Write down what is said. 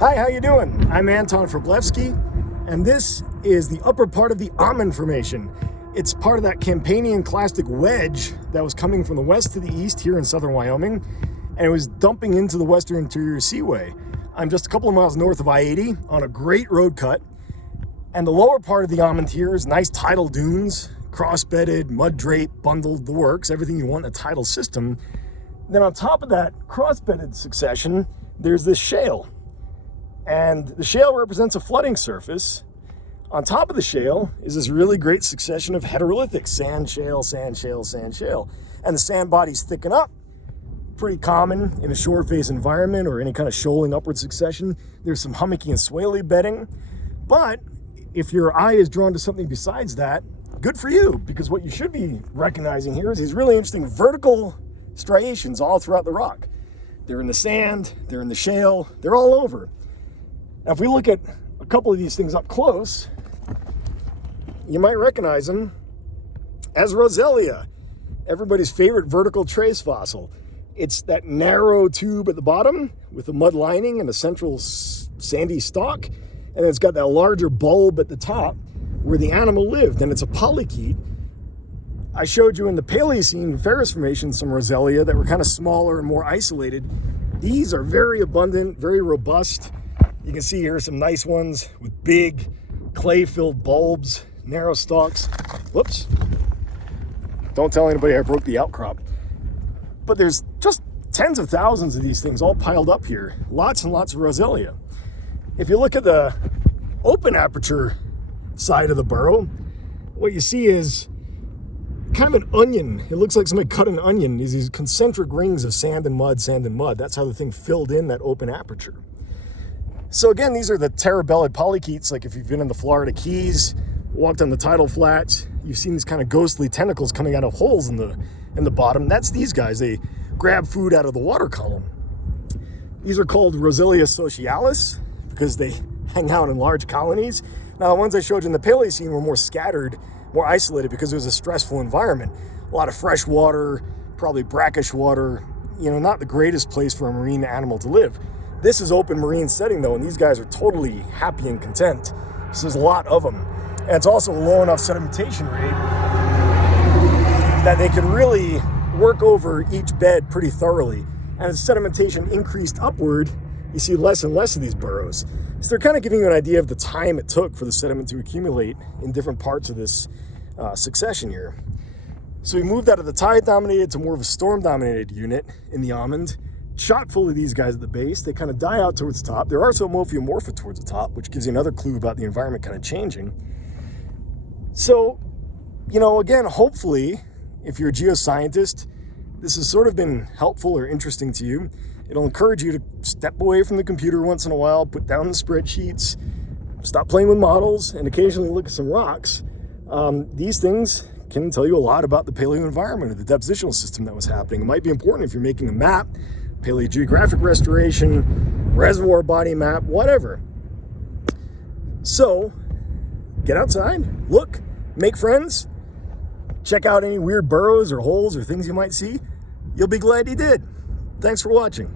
Hi, how you doing? I'm Anton Frablewski, and this is the upper part of the Amund Formation. It's part of that Campanian-clastic wedge that was coming from the west to the east here in southern Wyoming, and it was dumping into the Western Interior Seaway. I'm just a couple of miles north of I-80 on a great road cut, and the lower part of the Amund here is nice tidal dunes, cross-bedded, mud-draped, bundled, the works, everything you want in a tidal system. Then on top of that cross-bedded succession, there's this shale. And the shale represents a flooding surface. On top of the shale is this really great succession of heterolithic, sand, shale, sand, shale, sand, shale. And the sand bodies thicken up, pretty common in a shore face environment or any kind of shoaling upward succession. There's some hummocky and swaley bedding. But if your eye is drawn to something besides that, good for you, because what you should be recognizing here is these really interesting vertical striations all throughout the rock. They're in the sand, they're in the shale, they're all over. Now, if we look at a couple of these things up close, you might recognize them as Roselia, everybody's favorite vertical trace fossil. It's that narrow tube at the bottom with the mud lining and the central sandy stalk, and then it's got that larger bulb at the top where the animal lived, and it's a polychaete. I showed you in the Paleocene Ferrous Formation some Roselia that were kind of smaller and more isolated. These are very abundant, very robust. You can see here some nice ones with big clay-filled bulbs, narrow stalks. Whoops. Don't tell anybody I broke the outcrop. But there's just tens of thousands of these things all piled up here. Lots and lots of Roselia. If you look at the open aperture side of the burrow, what you see is kind of an onion. It looks like somebody cut an onion. These concentric rings of sand and mud, sand and mud. That's how the thing filled in that open aperture. So again, these are the terebellid polychaetes. Like if you've been in the Florida Keys, walked on the tidal flats, you've seen these kind of ghostly tentacles coming out of holes in the bottom. That's these guys. They grab food out of the water column. These are called Roselia socialis because they hang out in large colonies. Now, the ones I showed you in the Paleocene were more scattered, more isolated because it was a stressful environment. A lot of fresh water, probably brackish water, not the greatest place for a marine animal to live. This is open marine setting though, and these guys are totally happy and content. So there's a lot of them. And it's also a low enough sedimentation rate that they can really work over each bed pretty thoroughly. And as sedimentation increased upward, you see less and less of these burrows. So they're kind of giving you an idea of the time it took for the sediment to accumulate in different parts of this succession here. So we moved out of the tide-dominated to more of a storm-dominated unit in the Amund, chock full of these guys at the base. They kind of die out towards the top. They're also amorphomorphic towards the top, which gives you another clue about the environment kind of changing. So, again, hopefully, if you're a geoscientist, this has sort of been helpful or interesting to you. It'll encourage you to step away from the computer once in a while, put down the spreadsheets, stop playing with models, and occasionally look at some rocks. These things can tell you a lot about the paleo environment or the depositional system that was happening. It might be important if you're making a map, paleogeographic restoration, reservoir body map, whatever. So, get outside, look, make friends, check out any weird burrows or holes or things you might see. You'll be glad you did. Thanks for watching.